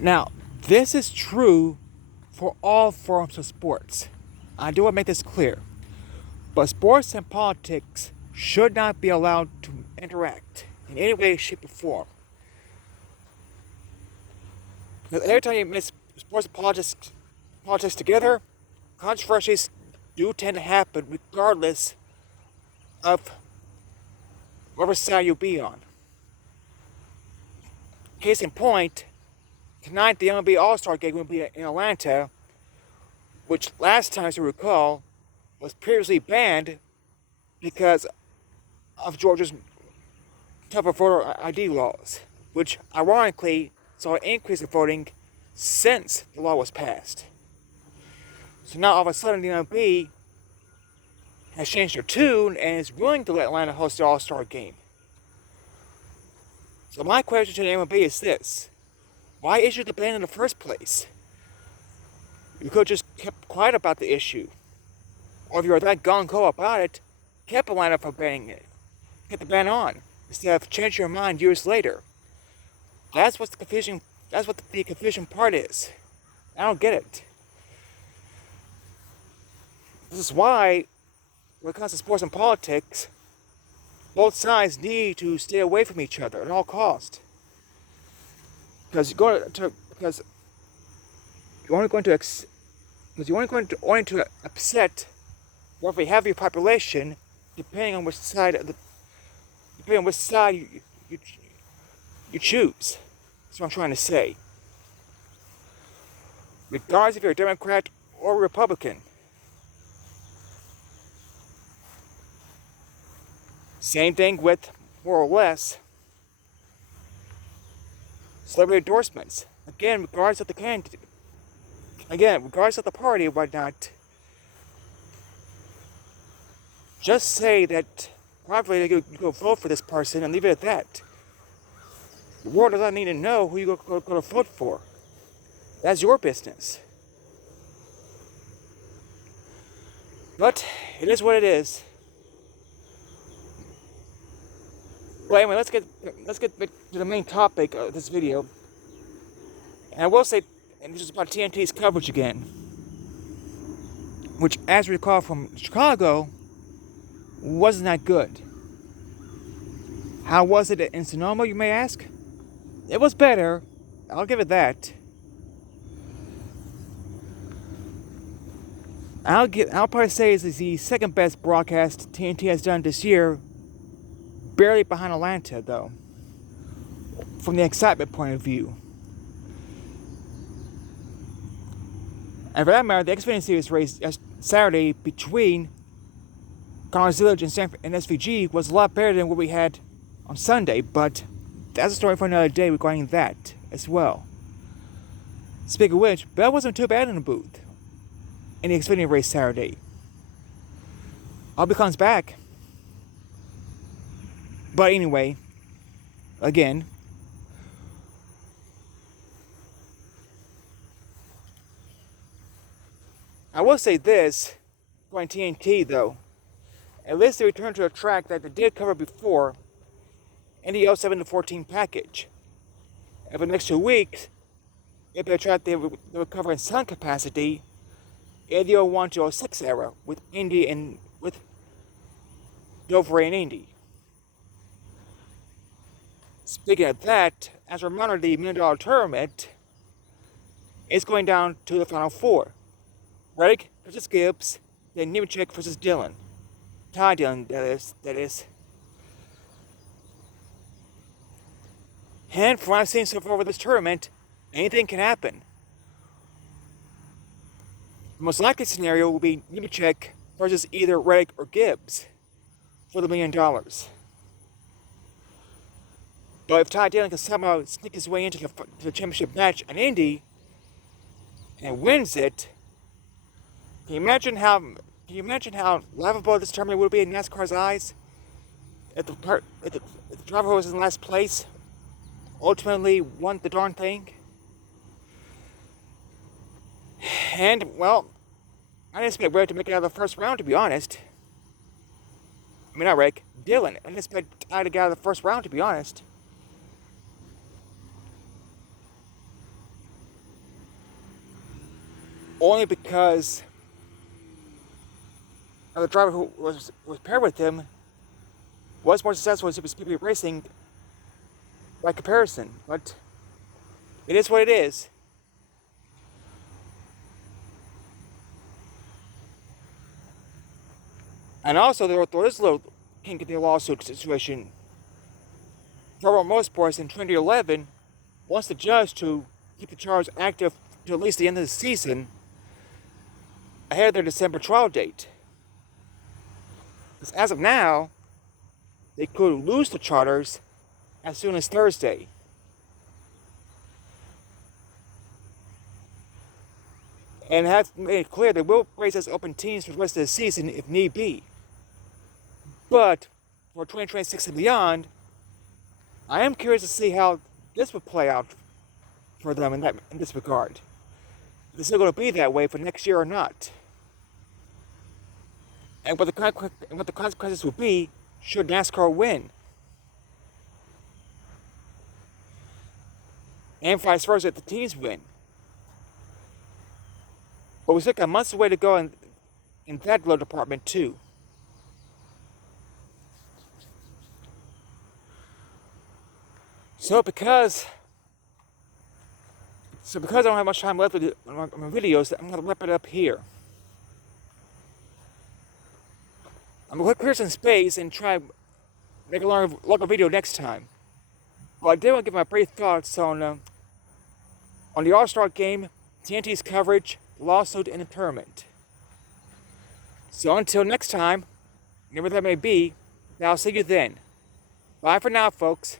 Now, this is true for all forms of sports. I do want to make this clear. But sports and politics should not be allowed to interact in any way, shape, or form. Because every time you mix sports and politics together, controversies do tend to happen regardless of whatever side you'll be on. Case in point, tonight the MLB All-Star Game will be in Atlanta, which last time, as you recall, was previously banned because of Georgia's tougher voter ID laws, which ironically saw an increase in voting since the law was passed. So now all of a sudden the MLB has changed their tune and is willing to let Atlanta host the All-Star Game. So my question to the MLB is this: why issue the ban in the first place? You could have just kept quiet about the issue. Or if you were that gung-ho about it, kept Atlanta from banning it. Get the ban on, instead of changing your mind years later. That's what the confusion part is. I don't get it. This is why, when it comes to sports and politics, both sides need to stay away from each other at all costs. Because you're only going to upset roughly half of your population, depending on which side you choose. That's what I'm trying to say. Regardless if you're a Democrat or a Republican. Same thing with, more or less, celebrity endorsements. Again, regardless of the candidate. Again, regardless of the party or whatnot, just say that privately you go vote for this person and leave it at that. The world does not need to know who you're going to vote for. That's your business. But it is what it is. Well, anyway, let's get back to the main topic of this video. And I will say, and this is about TNT's coverage again, which, as we recall from Chicago, wasn't that good. How was it in Sonoma, you may ask? It was better. I'll give it that. I'll probably say it's the second best broadcast TNT has done this year, barely behind Atlanta, though, from the excitement point of view. And for that matter, the Xfinity Series race Saturday between Connors Village and SVG was a lot better than what we had on Sunday, but that's a story for another day regarding that as well. Speaking of which, Bell wasn't too bad in the booth in the Xfinity race Saturday. I'll be comes back. But anyway, again, I will say this, going TNT though, at least they returned to a track that they did cover before in the 07-14 package. And for the next 2 weeks, it'll be a track they will cover in some capacity in the 01-06 era with Indy and with Dover and Indy. Speaking of that, as a reminder, the $1 million tournament is going down to the final four. Reddick versus Gibbs, then Nemechek versus Dillon. Ty Dillon, that is. And from what I've seen so far with this tournament, anything can happen. The most likely scenario will be Nemechek versus either Reddick or Gibbs for the $1 million. But if Ty Dillon can somehow sneak his way into the championship match in Indy and wins it, can you imagine how laughable this tournament would be in NASCAR's eyes? If the driver who was in last place ultimately won the darn thing? And, well, I didn't expect Reddick to make it out of the first round, to be honest. I mean, not Reddick, Dillon. I didn't expect Ty to get out of the first round, to be honest. only because the driver who was paired with him was more successful in Super Speedway racing by comparison. But it is what it is. And also, there is a little kink in the lawsuit situation. Federal Motorsports in 2011 wants the judge to keep the charge active to at least the end of the season ahead of their December trial date. Because as of now, they could lose the charters as soon as Thursday. And have made it clear they will race as open teams for the rest of the season if need be. But for 2026 and beyond, I am curious to see how this would play out for them in this regard. If it's still going to be that way for next year or not. And what the consequences would be should NASCAR win. And vice versa if the teams win. But we still got months away to go in that little department too. So because I don't have much time left with my videos, I'm going to wrap it up here. I'm going to clear some space and try to make a longer video next time. But I did want to give my brief thoughts on the All-Star Game, TNT's coverage, the lawsuit, and the tournament. So until next time, whenever that may be, I'll see you then. Bye for now, folks.